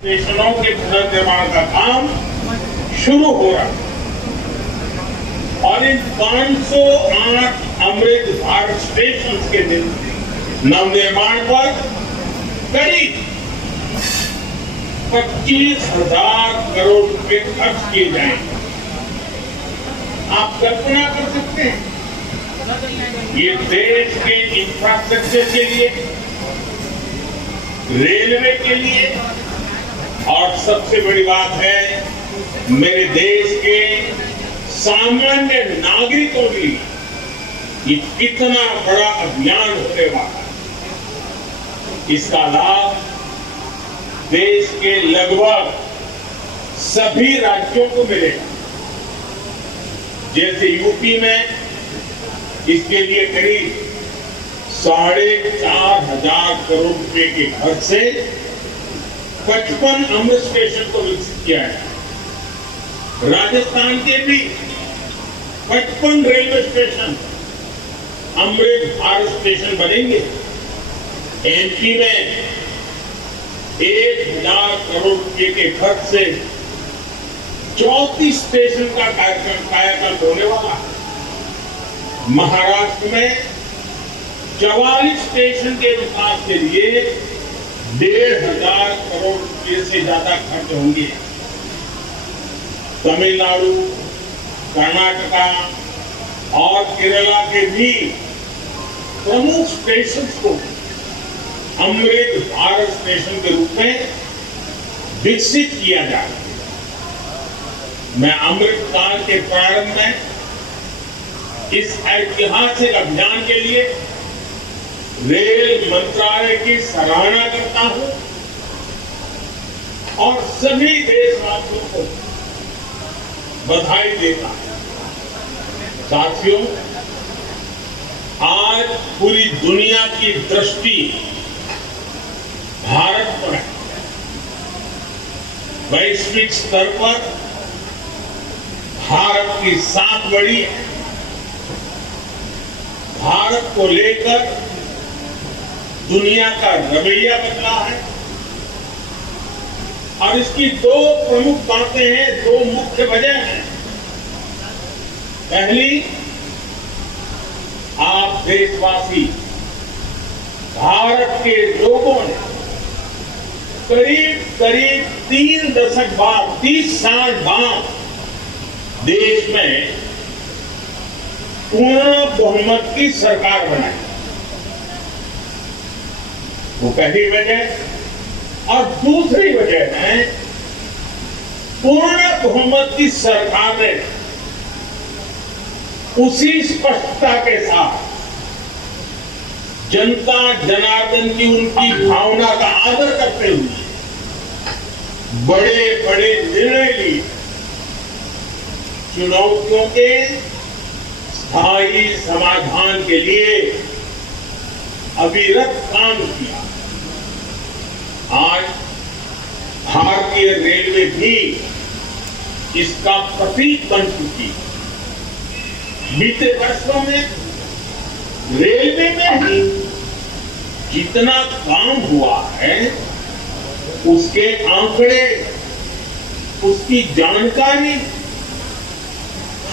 स्टेशनों के पुनर्निर्माण का काम शुरू हो रहा है और इन 508 अमृत भारत स्टेशन के नवनिर्माण पर करीब 25,000 करोड़ रुपए खर्च किए जाएंगे। आप कल्पना कर सकते हैं, ये देश के इंफ्रास्ट्रक्चर के लिए, रेलवे के लिए और सबसे बड़ी बात है मेरे देश के सामान्य नागरिकों के लिए ये कितना बड़ा अभियान होने वाला है। इसका लाभ देश के लगभग सभी राज्यों को मिलेगा। जैसे यूपी में इसके लिए करीब 4,500 करोड़ रुपए के खर्च से 55 अमृत स्टेशन को विकसित किया है। राजस्थान के भी 55 railway station Amrit Bharat station बनेंगे। एमपी में 1,000 करोड़ रुपए के खर्च से 34 स्टेशन का कायाकल्प होने वाला है। महाराष्ट्र में 44 स्टेशन के विकास के लिए 1,500 करोड़ रुपए से ज्यादा खर्च होंगे। तमिलनाडु, कर्नाटका और केरला के भी प्रमुख स्टेशन को अमृत भारत स्टेशन के रूप में विकसित किया जा रहा है। मैं अमृत काल के प्रारंभ में इस ऐतिहासिक अभियान के लिए रेल मंत्रालय की सराहना करता हूं और सभी देशवासियों को बधाई देता हूं। साथियों, आज पूरी दुनिया की दृष्टि भारत पर है। वैश्विक स्तर पर भारत की साख बढ़ी है। भारत को लेकर दुनिया का रवैया बदला है और इसकी दो प्रमुख बातें हैं, दो मुख्य वजह हैं। पहली, आप देशवासी, भारत के लोगों ने करीब 3 दशक बाद, 30 साल बाद देश में पूर्ण बहुमत की सरकार बनाई। वो पहली वजह। और दूसरी वजह है, पूर्ण बहुमत की सरकार ने उसी स्पष्टता के साथ जनता जनार्दन की उनकी भावना का आदर करते हुए बड़े बड़े निर्णय लिए, चुनौतियों के स्थायी समाधान के लिए अविरत काम किया। आज भारतीय रेलवे भी इसका प्रतीक बन चुकी है। बीते वर्षों में रेलवे में ही जितना काम हुआ है, उसके आंकड़े, उसकी जानकारी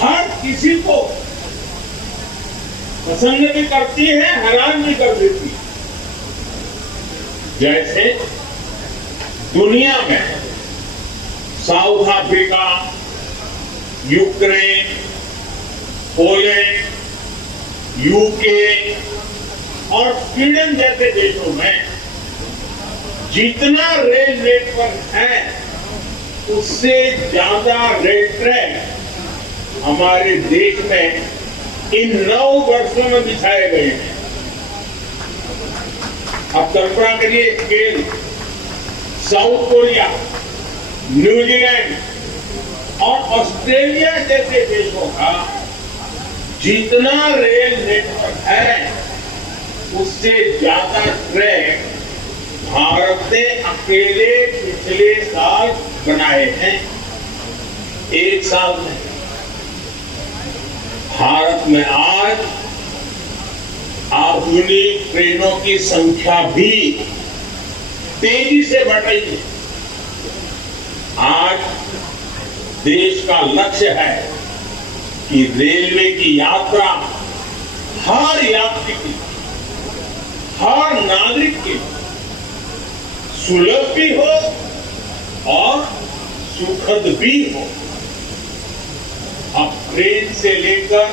हर किसी को पसंद भी करती है, हैरान भी कर देती है। जैसे दुनिया में south Africa, Ukraine, Poland, UK और स्वीडन जैसे देशों में जितना रेल नेटवर्क है, उससे ज्यादा रेल ट्रैक हमारे देश में इन 9 वर्षों में बिछाए गए हैं। अब कल्पना करिए स्केल, साउथ कोरिया, न्यूजीलैंड और ऑस्ट्रेलिया जैसे देशों का जितना रेल नेटवर्क है, उससे ज्यादा ट्रैक भारत ने अकेले पिछले साल बनाए हैं। एक साल में भारत में आज आधुनिक ट्रेनों की संख्या भी तेजी से बढ़ रही है। देश का लक्ष्य है कि रेलवे की यात्रा हर यात्री की, हर नागरिक की सुलभ भी हो और सुखद भी हो। अब ट्रेन से लेकर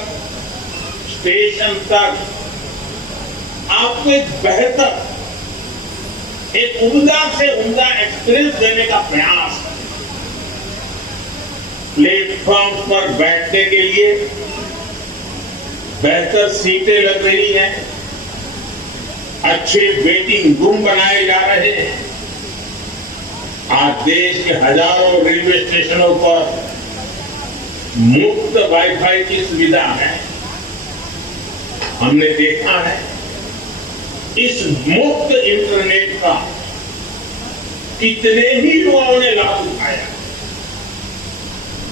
स्टेशन तक आपको एक बेहतर, एक उम्दा से उम्दा एक्सपीरियंस देने का प्रयास है। प्लेटफॉर्म पर बैठने के लिए बेहतर सीटें लग रही हैं, अच्छे वेटिंग रूम बनाए जा रहे हैं। आज देश के हजारों रेलवे स्टेशनों पर मुफ्त वाईफाई की सुविधा है। हमने देखा है इस मुफ्त इंटरनेट का कितने ही युवाओं ने लाभ उठाया।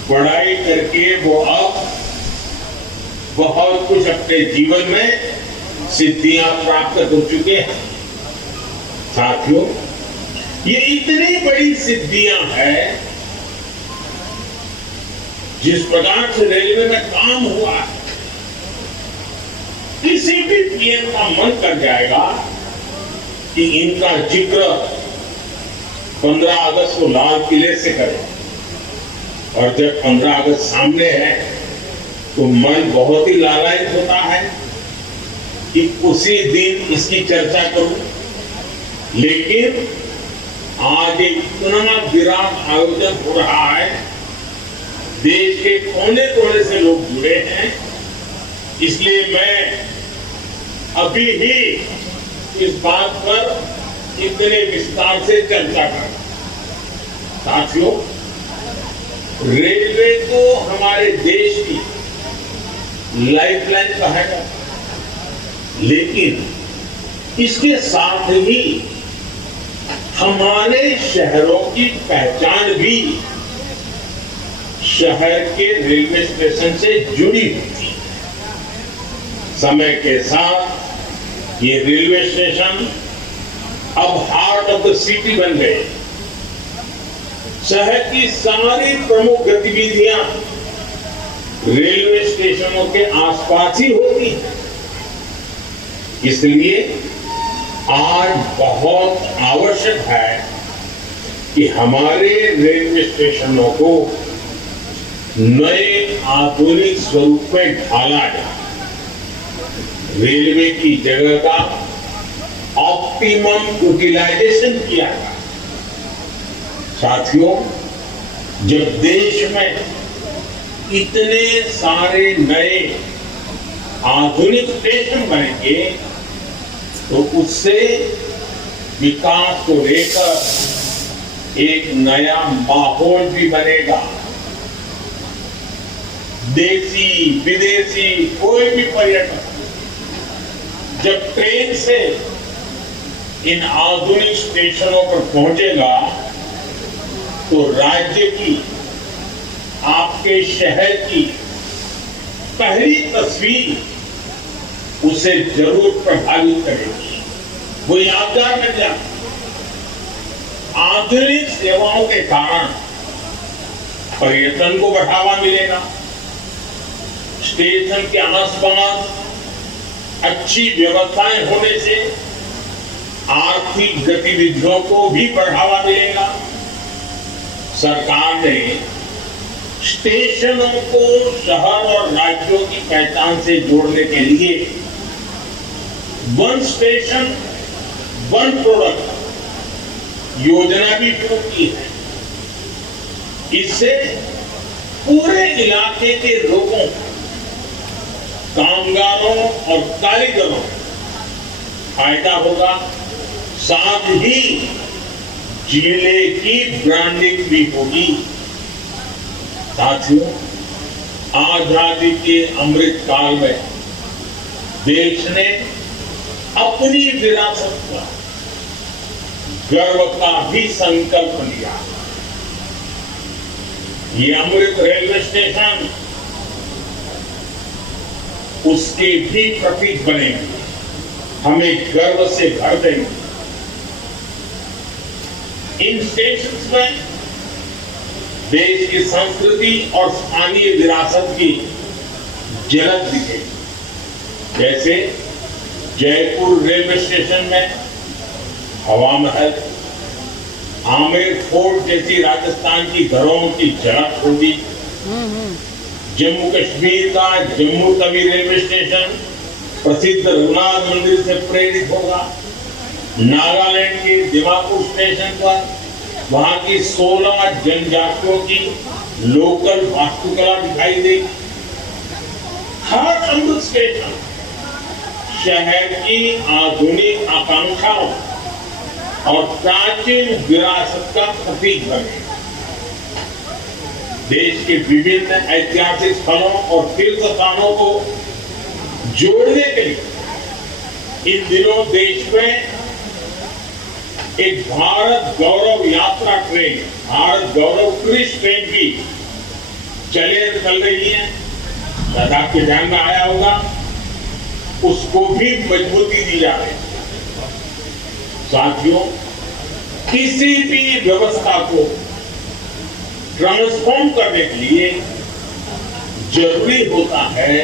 पढ़ाई करके वो अब बहुत कुछ अपने जीवन में सिद्धियां प्राप्त कर चुके हैं। साथियों, ये इतनी बड़ी सिद्धियां हैं, जिस प्रकार से रेलवे में काम हुआ है, किसी भी पीएम का मन कर जाएगा कि इनका जिक्र 15 अगस्त को लाल किले से करें। और जब 15 अगस्त सामने है तो मन बहुत ही लालायित होता है कि उसी दिन इसकी चर्चा करूं। लेकिन आज एक इतना विराट आयोजन हो रहा है, देश के कोने कोने से लोग जुड़े हैं, इसलिए मैं अभी ही इस बात पर इतने विस्तार से चर्चा कर। साथियों, रेलवे को हमारे देश की लाइफलाइन कहा जाता है, लेकिन इसके साथ ही हमारे शहरों की पहचान भी शहर के रेलवे स्टेशन से जुड़ी होती है। समय के साथ ये रेलवे स्टेशन अब हार्ट ऑफ द सिटी बन गए। शहर की सारी प्रमुख गतिविधियां रेलवे स्टेशनों के आसपास ही होती हैं। इसलिए आज बहुत आवश्यक है कि हमारे रेलवे स्टेशनों को नए आधुनिक स्वरूप में ढाला जाए। रेलवे की जगह का ऑप्टिमम यूटिलाइजेशन किया जाए। साथियों, जब देश में इतने सारे नए आधुनिक स्टेशन बनेंगे तो उससे विकास को लेकर एक नया माहौल भी बनेगा। देशी विदेशी कोई भी पर्यटक जब ट्रेन से इन आधुनिक स्टेशनों पर पहुंचेगा तो राज्य की, आपके शहर की पहली तस्वीर उसे जरूर प्रभावित करेगी। वो यादगार बन जाए। आधुनिक सेवाओं के कारण पर्यटन को बढ़ावा मिलेगा। स्टेशन के आसपास अच्छी व्यवस्थाएं होने से आर्थिक गतिविधियों को भी बढ़ावा मिलेगा। सरकार ने स्टेशनों को शहर और राज्यों की पहचान से जोड़ने के लिए वन स्टेशन वन प्रोडक्ट योजना भी शुरू की है। इससे पूरे इलाके के लोगों, कामगारों और कारीगरों को फायदा होगा। साथ ही जिले की ब्रांडिंग भी होगी। साथियों, आजादी के अमृत काल में देश ने अपनी विरासत का गर्व का भी संकल्प लिया। ये अमृत रेलवे स्टेशन उसके भी प्रतीक बनेंगे, हमें गर्व से भर देंगे। इन स्टेशन में देश की संस्कृति और स्थानीय विरासत की झलक दिखे। जैसे जयपुर रेलवे स्टेशन में हवा महल, आमेर फोर्ट जैसी राजस्थान की धरोहरों की झलक होगी। जम्मू कश्मीर का जम्मू तवी रेलवे स्टेशन प्रसिद्ध रघुनाथ मंदिर से प्रेरित होगा। नागालैंड के दिमापुर स्टेशन पर वहां की 16 जनजातियों की लोकल वास्तुकला दिखाई देगी। हर अमृत स्टेशन शहर की आधुनिक आकांक्षाओं और प्राचीन विरासत का प्रतीक बने। देश के विभिन्न ऐतिहासिक स्थलों और तीर्थ स्थानों को जोड़ने के लिए इन दिनों देश में एक भारत गौरव यात्रा ट्रेन, भारत गौरव क्रूज ट्रेन भी चल रही है। शायद आपके ध्यान में आया होगा, उसको भी मजबूती दी जा रही है। साथियों, किसी भी व्यवस्था को ट्रांसफॉर्म करने के लिए जरूरी होता है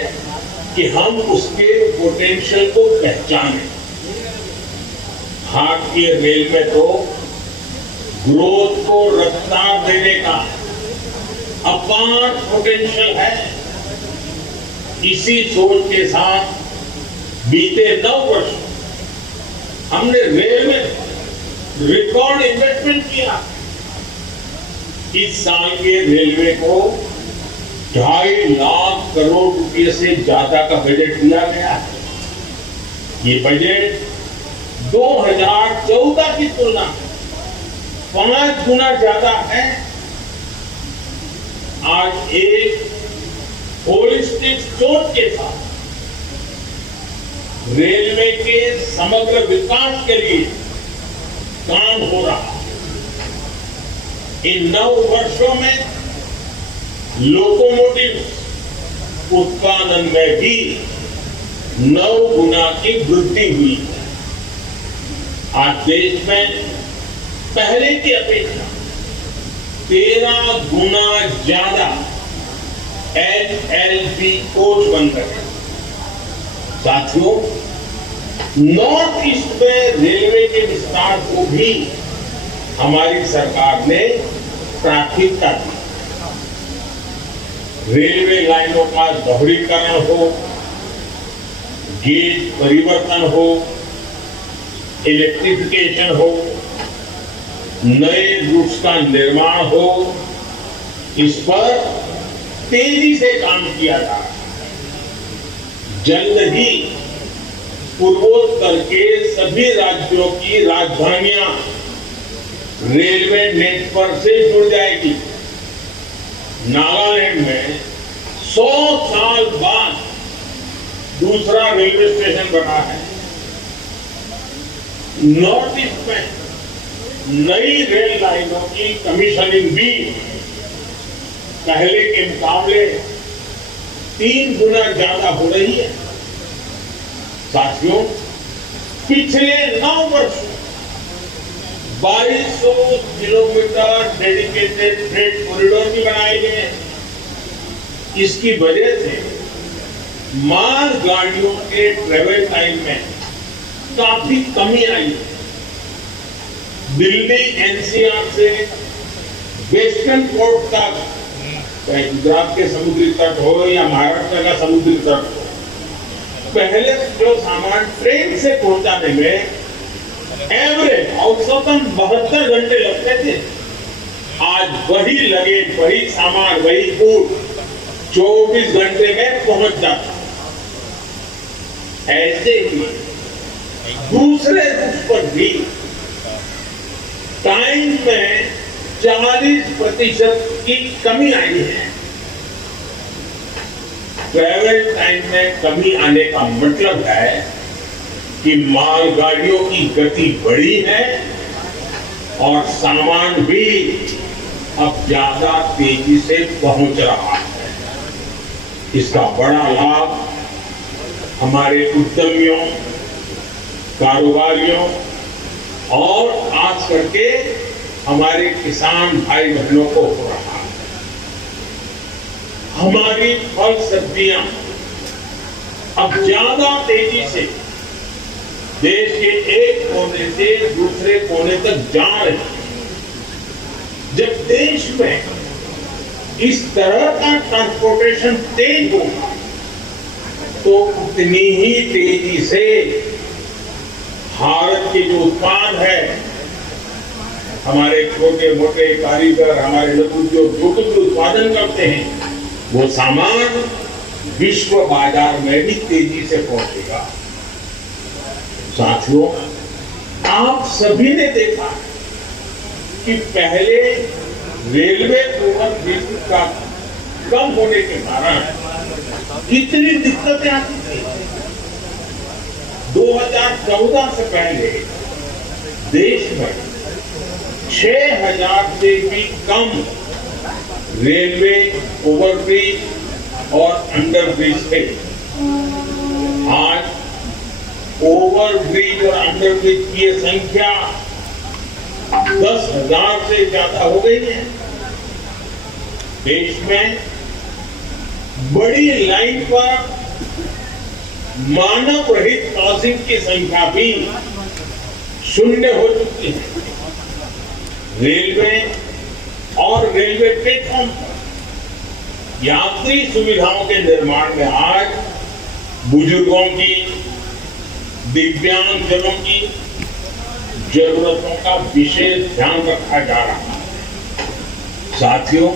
कि हम उसके पोटेंशियल को पहचानें। भारतीय रेल में तो ग्रोथ को रफ्तार देने का अपार पोटेंशियल है। इसी सोच के साथ बीते 9 वर्ष हमने रेल में रिकॉर्ड इन्वेस्टमेंट किया। इस साल के रेलवे को 2.5 लाख करोड़ रुपए से ज्यादा का बजट दिया गया है। ये बजट 2014 की तुलना में 5 गुना ज्यादा है। आज एक होलिस्टिक सोच के साथ रेलवे के समग्र विकास के लिए काम हो रहा है। इन 9 वर्षों में लोकोमोटिव उत्पादन में भी 9 गुना की वृद्धि हुई है। आज देश में पहले की अपेक्षा 13 गुना ज्यादा LLP कोच बन रहे हैं। साथियों, नॉर्थ ईस्ट में रेलवे के विस्तार को भी हमारी सरकार ने प्राथमिकता दी। रेलवे लाइनों का दोहरीकरण हो, गेज परिवर्तन हो, इलेक्ट्रिफिकेशन हो, नए रूट्स का निर्माण हो, इस पर तेजी से काम किया जा रहा है। जल्द ही पूर्वोत्तर के सभी राज्यों की राजधानियां रेलवे नेटवर्क से जुड़ जाएगी। नागालैंड में 100 साल बाद दूसरा रेलवे स्टेशन बना है। नॉर्थ ईस्ट में नई रेल लाइनों की कमीशनिंग भी पहले के मुकाबले 3 गुना ज्यादा हो रही है। साथियों, पिछले 9 वर्ष 2200 किलोमीटर डेडिकेटेड फ्रेट कॉरिडोर भी बनाए गए हैं। इसकी वजह से माल गाड़ियों के ट्रेवल टाइम में काफी कमी आई है। दिल्ली NCR से वेस्टर्न पोर्ट तक, चाहे गुजरात के समुद्री तट हो या महाराष्ट्र का समुद्री तट हो, पहले जो सामान ट्रेन से पहुंचाने में एवरेज औसतन 72 घंटे लगते थे, आज वही लगेज, वही सामान, वही फूड 24 घंटे में पहुंच जाता। ऐसे ही दूसरे रूट पर भी टाइम में 40% की कमी आई है। ट्रैवल टाइम में कमी आने का मतलब है कि मालगाड़ियों की गति बढ़ी है और सामान भी अब ज्यादा तेजी से पहुंच रहा है। इसका बड़ा लाभ हमारे उद्यमियों, कारोबारियों और खास करके हमारे किसान भाई बहनों को हो रहा है। हमारी फल सब्जियां अब ज्यादा तेजी से देश के एक कोने से दूसरे कोने तक जा रही है। जब देश में इस तरह का ट्रांसपोर्टेशन तेज होगा तो उतनी ही तेजी से भारत के जो उत्पाद है, हमारे छोटे मोटे कारीगर, हमारे लघु उद्योग जो कुछ भी उत्पादन करते हैं, वो सामान विश्व बाजार में भी तेजी से पहुंचेगा। साथियों, आप सभी ने देखा कि पहले रेलवे ओवरब्रिज का कम होने के कारण कितनी दिक्कतें आती थी। 2014 से पहले देश में 6000 से भी कम रेलवे ओवरब्रिज और अंडरब्रिज थे। आज ओवरब्रिज और अंडरब्रिज की संख्या 10,000 से ज्यादा हो गई है। देश में बड़ी लाइन पर मानव रहित क्रॉसिंग की संख्या भी शून्य हो चुकी है। रेलवे और रेलवे प्लेटफॉर्म पर यात्री सुविधाओं के निर्माण में आज बुजुर्गों की, दिव्यांगजनों की जरूरतों का विशेष ध्यान रखा जा रहा है। साथियों,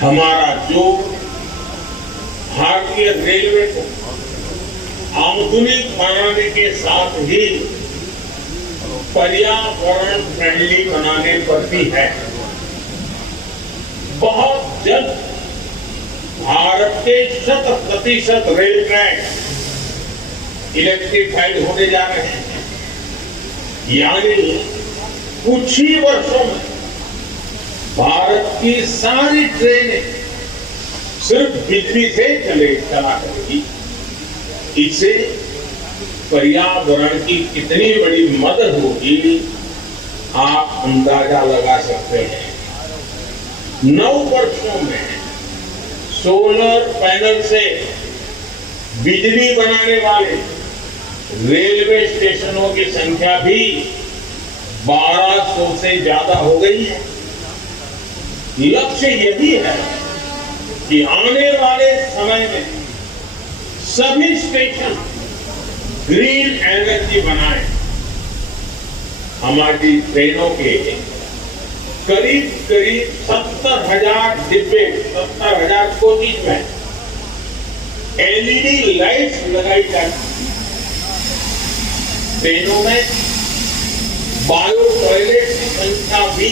हमारा जो भारतीय रेलवे को आधुनिक बनाने के साथ ही पर्यावरण फ्रेंडली बनाने पर भी है। बहुत जल्द भारत के 100% रेल ट्रैक इलेक्ट्रिफाइड होने जा रहे हैं। यानी कुछ ही वर्षों में भारत की सारी ट्रेनें सिर्फ बिजली से चला करेगी। इससे पर्यावरण की कितनी बड़ी मदद होगी, आप अंदाजा लगा सकते हैं। 9 वर्षों में सोलर पैनल से बिजली बनाने वाले रेलवे स्टेशनों की संख्या भी 1200 से ज्यादा हो गई है। लक्ष्य यही है कि आने वाले समय में सभी स्टेशन ग्रीन एनर्जी बनाएं। हमारी ट्रेनों के करीब 70,000 डिब्बे, 70,000 कोचेज में एलईडी लाइट्स लगाई जाती है। ट्रेनों में बायो टॉयलेट की संख्या भी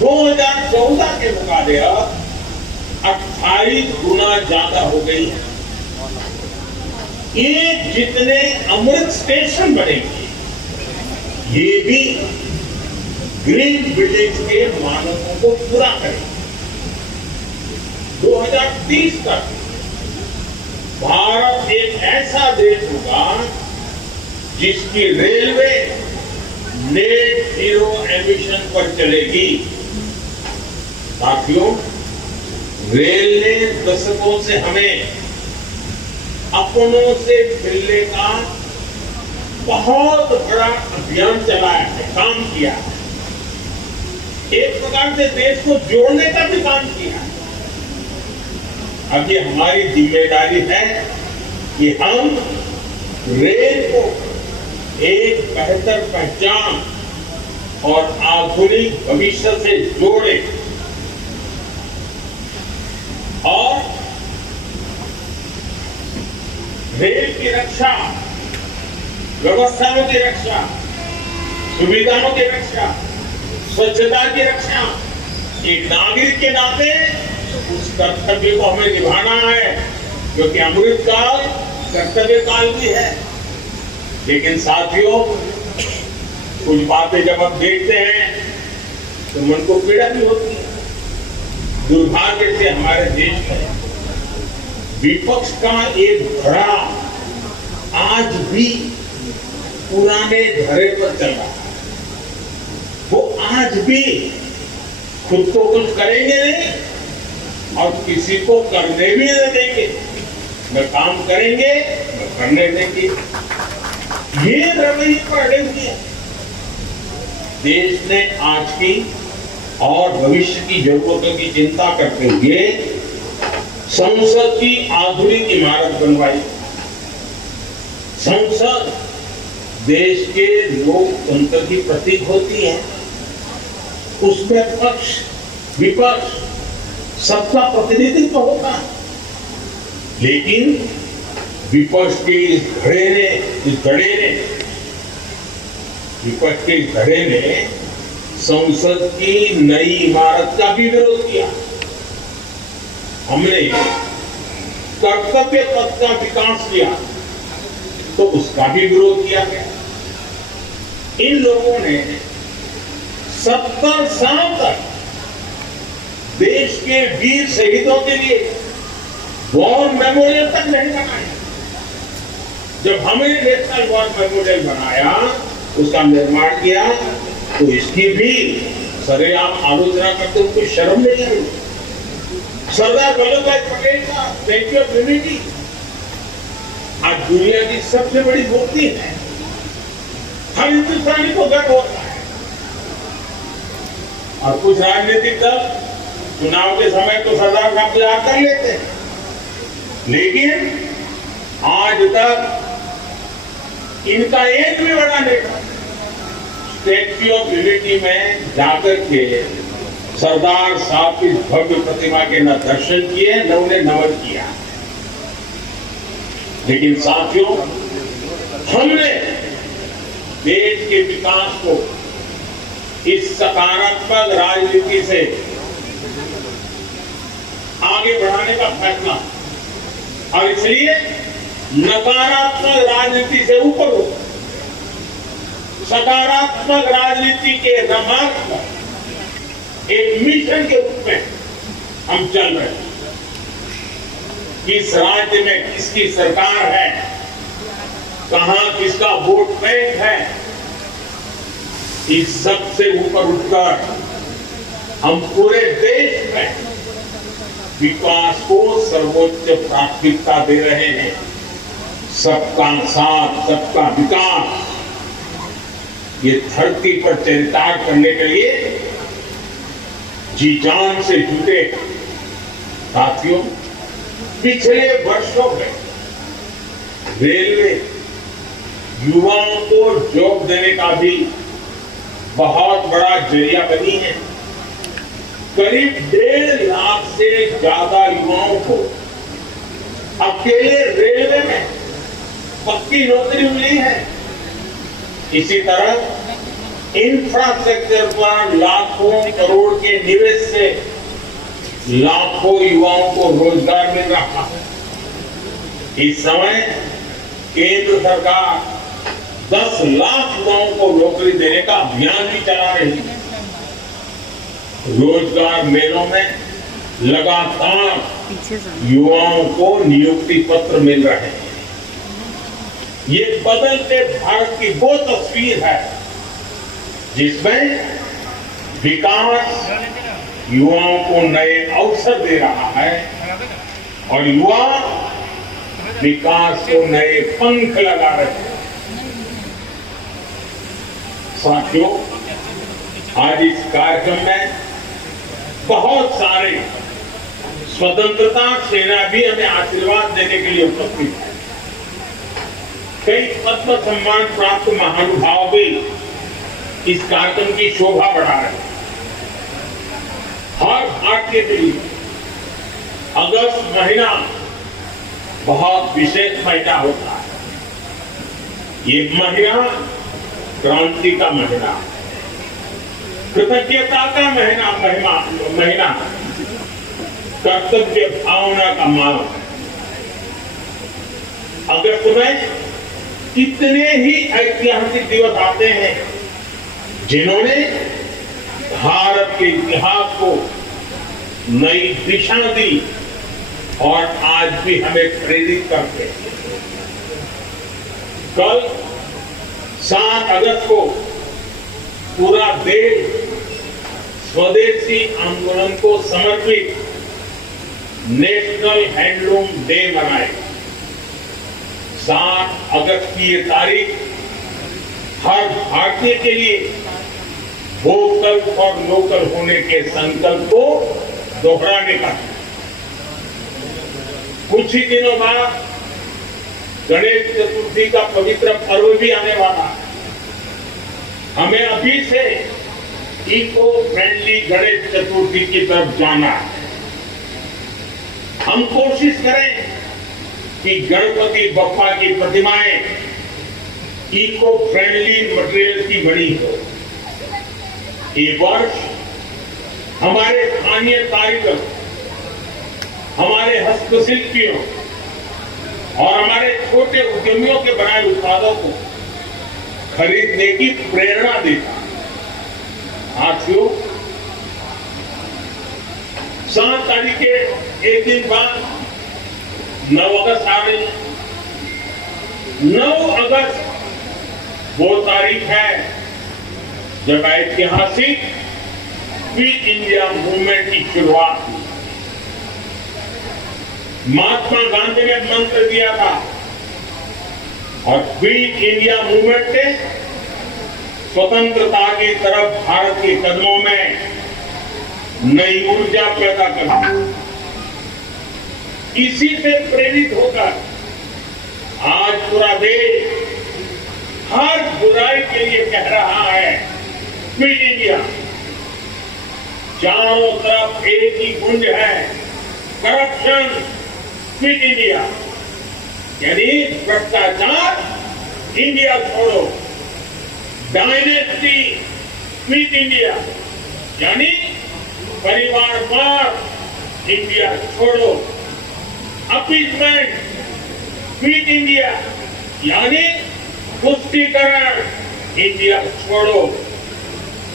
2014 के मुकाबले 28 गुना ज्यादा हो गई है। ये जितने अमृत स्टेशन बनेंगे, ये भी ग्रीन विलेज के मानकों को पूरा करेंगे। 2030 तक भारत एक ऐसा देश होगा जिसकी रेलवे नेट जीरो एमिशन पर चलेगी। साथियों, रेल ने दशकों से हमें अपनों से मिलने का बहुत बड़ा अभियान चलाया है, काम किया है। एक प्रकार से देश को जोड़ने का भी काम किया है। अब ये हमारी जिम्मेदारी है कि हम रेल को एक बेहतर पहचान और आधुनिक भविष्य से जोड़े और रेल की रक्षा, व्यवस्थाओं की रक्षा, सुविधाओं की रक्षा, स्वच्छता की रक्षा, एक नागरिक के नाते उस कर्तव्य को हमें निभाना है, क्योंकि अमृतकाल कर्तव्य काल भी है। लेकिन साथियों, कुछ बातें जब हम देखते हैं तो मन को पीड़ा भी होती है। दुर्भाग्य से हमारे देश में विपक्ष का एक धड़ा आज भी पुराने धरे पर चल रहा है। वो आज भी खुद को कुछ करेंगे नहीं, और किसी को करने भी नहीं देंगे। न काम करेंगे न करने देंगे। ये रवैये पर अड़े हुए हैं। देश ने आज की और भविष्य की जरूरतों की चिंता करते हुए संसद की आधुनिक इमारत बनवाई। संसद देश के लोकतंत्र की प्रतीक होती है। उसमें पक्ष विपक्ष सबका प्रतिनिधित्व होता है, लेकिन विपक्ष के इस धड़े ने संसद की नई इमारत का भी विरोध किया। हमने कर्तव्य पथ का विकास किया तो उसका भी विरोध किया गया। इन लोगों ने 70 साल तक देश के वीर शहीदों के लिए वॉर मेमोरियल तक नहीं बनाया। जब हमने नेशनल वॉर मेमोरियल बनाया, उसका निर्माण किया, तो इसकी भी सरेआम आलोचना करते हुए कोई शर्म नहीं आई। सरदार वल्लभ भाई पटेल का स्टैच्यू ऑफ यूनिटी आज दुनिया की सबसे बड़ी मूर्ति है। हर हिंदुस्तानी को गर्व होता है। और कुछ राजनीतिक दल चुनाव के समय तो सरदार साहब को याद कर लेते हैं, लेकिन आज तक इनका एक भी बड़ा नेता स्टैच्यू ऑफ यूनिटी में जाकर के सरदार साहब की भव्य प्रतिमा के न दर्शन किए न उन्हें नमन किया। लेकिन साथियों, हमने देश के विकास को इस सकारात्मक राजनीति से आगे बढ़ाने का फैसला, और इसलिए नकारात्मक राजनीति से ऊपर उठ सकारात्मक राजनीति के मार्ग पर एक मिशन के रूप में हम चल रहे हैं। किस राज्य में किसकी सरकार है, कहां किसका वोट बैंक है, इस सब से ऊपर उठकर हम पूरे देश में विकास को सर्वोच्च प्राथमिकता दे रहे हैं। सबका साथ सबका विकास, ये धरती पर चरितार्थ करने के लिए जी जान से जुटे। साथियों, पिछले वर्षों में रेलवे युवाओं को जॉब देने का भी बहुत बड़ा जरिया बनी है। करीब 1.5 लाख से ज्यादा युवाओं को अकेले रेलवे में पक्की नौकरी मिली है। इसी तरह इंफ्रास्ट्रक्चर पर लाखों करोड़ के निवेश से लाखों युवाओं को रोजगार मिल रहा है। इस समय केंद्र सरकार 10 लाख युवाओं को नौकरी देने का अभियान भी चला रही है। रोजगार मेलों में लगातार युवाओं को नियुक्ति पत्र मिल रहे हैं। ये बदलते भारत की वो तस्वीर है जिसमें विकास युवाओं को नए अवसर दे रहा है और युवा विकास को नए पंख लगा रहे हैं। साथियों, आज इस कार्यक्रम में बहुत सारे स्वतंत्रता सेनानी हमें आशीर्वाद देने के लिए उपस्थित है। कई पद्म सम्मान प्राप्त महानुभाव भी इस कार्यक्रम की शोभा बढ़ा रहे हैं। हर भारतीय के लिए अगस्त महीना बहुत विशेष महीना होता है। ये महीना क्रांति का महीना, कृतज्ञता का महीना, कर्तव्य भावना का माह। अगस्त में कितने ही ऐतिहासिक दिवस आते हैं जिन्होंने भारत के इतिहास को नई दिशा दी और आज भी हमें प्रेरित करते हैं। कल 7 अगस्त को पूरा देश स्वदेशी आंदोलन को समर्पित नेशनल हैंडलूम डे मनाएगा। 7 अगस्त की ये तारीख हर भारतीय के लिए वोकल फॉर लोकल होने के संकल्प को दोहराने का है। कुछ ही दिनों बाद गणेश चतुर्थी का पवित्र पर्व भी आने वाला है। हमें अभी से इको फ्रेंडली गणेश चतुर्थी की तरफ जाना है। हम कोशिश करें कि गणपति बप्पा की प्रतिमाएं इको फ्रेंडली मटेरियल की बनी हो। ये वर्ष हमारे स्थानीय कारीगर, हमारे हस्तशिल्पियों और हमारे छोटे उद्यमियों के बनाए उत्पादों को खरीदने की प्रेरणा देता है। साथियों, 7 तारीख के एक दिन बाद 9 अगस्त आ रही है। 9 अगस्त वो तारीख है जब ऐतिहासिक क्विट इंडिया मूवमेंट की शुरुआत हुई। महात्मा गांधी ने मंत्र दिया था और क्विट इंडिया मूवमेंट ने स्वतंत्रता की तरफ भारत के कदमों में नई ऊर्जा पैदा कर दी। इसी से प्रेरित होकर आज पूरा देश हर बुराई के लिए कह रहा है क्विट इंडिया। चारों तरफ एक ही गूंज है, करप्शन क्विट इंडिया, यानी भ्रष्टाचार इंडिया छोड़ो। डायनेस्टी क्विट इंडिया, यानी परिवारवाद इंडिया छोड़ो। अपीसमेंट क्विट इंडिया, यानी तुष्टीकरण इंडिया छोड़ो।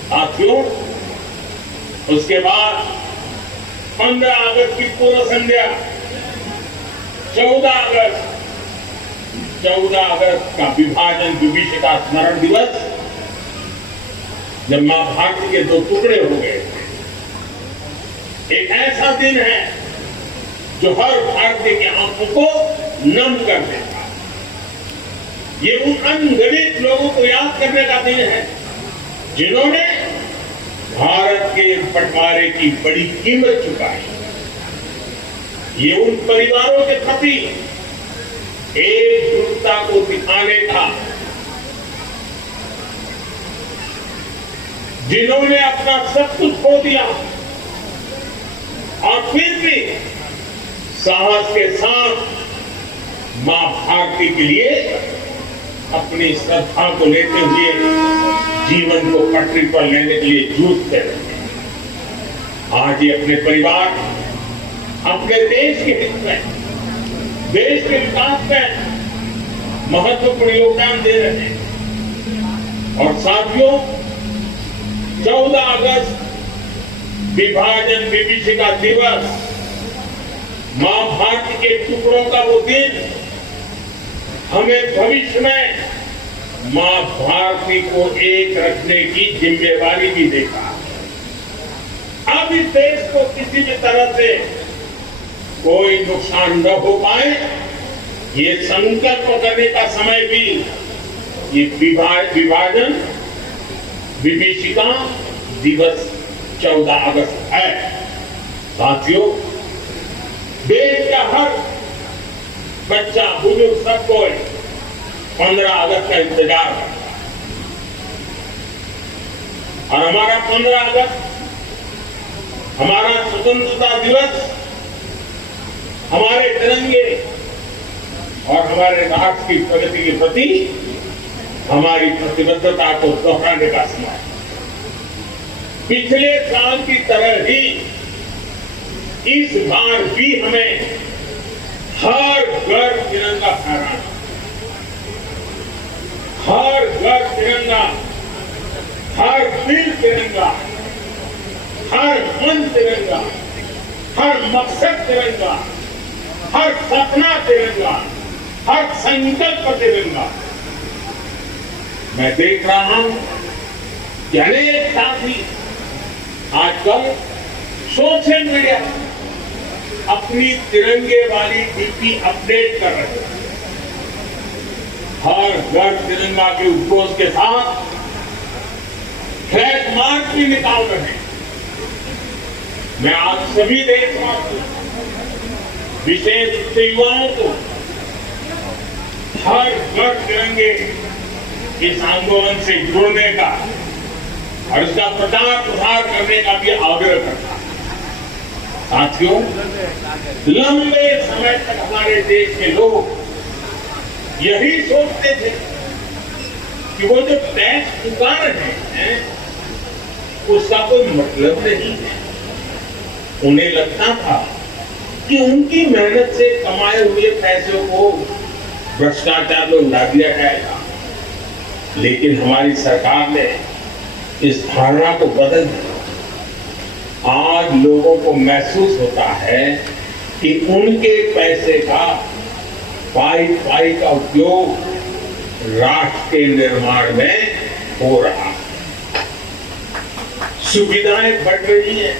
साथियों, उसके बाद 15 अगस्त की पूर्व संध्या, 14 अगस्त का विभाजन विभीषिका स्मरण दिवस, जब मां भारती के 2 टुकड़े हो गए। एक ऐसा दिन है जो हर भारतीय की आंखों को नम कर देता है। ये उन अनगिनत लोगों को याद करने का दिन है जिन्होंने भारत के बंटवारे की बड़ी कीमत चुकाई। ये उन परिवारों के प्रति एकजुटता को दिखाने का, जिन्होंने अपना सब कुछ खो दिया और फिर भी साहस के साथ मां भारती के लिए अपनी श्रद्धा को लेते हुए जीवन को पटरी पर लेने के लिए जूझते रहे। आज ये अपने परिवार, अपने देश के हित में, देश के विकास में महत्वपूर्ण योगदान दे रहे हैं। और साथियों, 14 अगस्त विभाजन विभीषिका दिवस, मां भारती के टुकड़ों का वो दिन हमें भविष्य में मां भारती को एक रखने की जिम्मेवारी भी देगा। अब इस देश को किसी भी तरह से कोई नुकसान न हो पाए, ये संकल्प करने का समय भी ये विभाजन विभीषिका दिवस 14 अगस्त है। साथियों, देश का हर बच्चा, बुजुर्ग, सब कोई 15 अगस्त का इंतजार करता है। और हमारा 15 अगस्त, हमारा स्वतंत्रता दिवस, हमारे तिरंगे और हमारे राष्ट्र की प्रगति के प्रति हमारी प्रतिबद्धता को दोहराने का समय है। पिछले साल की तरह ही इस बार भी हमें हर घर तिरंगा फहराना, हर घर तिरंगा, हर दिल तिरंगा, हर मन तिरंगा, हर मकसद तिरंगा, हर सपना तिरंगा, हर संकल्प तिरंगा। मैं देख रहा हूं कि अनेक साथी आजकल सोशल मीडिया अपनी तिरंगे वाली डीपी अपडेट कर रहे हैं। हर घर तिरंगा के उद्घोष के साथ फ्लैग मार्च भी निकाल रहे हैं। मैं आज सभी देशवासियों, विशेष रूप से युवाओं को हर घर तिरंगे इस आंदोलन से जुड़ने का और इसका प्रचार प्रसार करने का भी आग्रह करता है। साथियों, लंबे समय तक हमारे देश के लोग यही सोचते थे कि वो जो टैक्स चुका रहे हैं उसका कोई मतलब नहीं है। उन्हें लगता था कि उनकी मेहनत से कमाए हुए पैसों को भ्रष्टाचार में उड़ा दिया जाएगा। लेकिन हमारी सरकार ने इस धारणा को बदल दिया। आज लोगों को महसूस होता है कि उनके पैसे का पाई का उपयोग राष्ट्र के निर्माण में हो रहा है, सुविधाएं बढ़ रही हैं।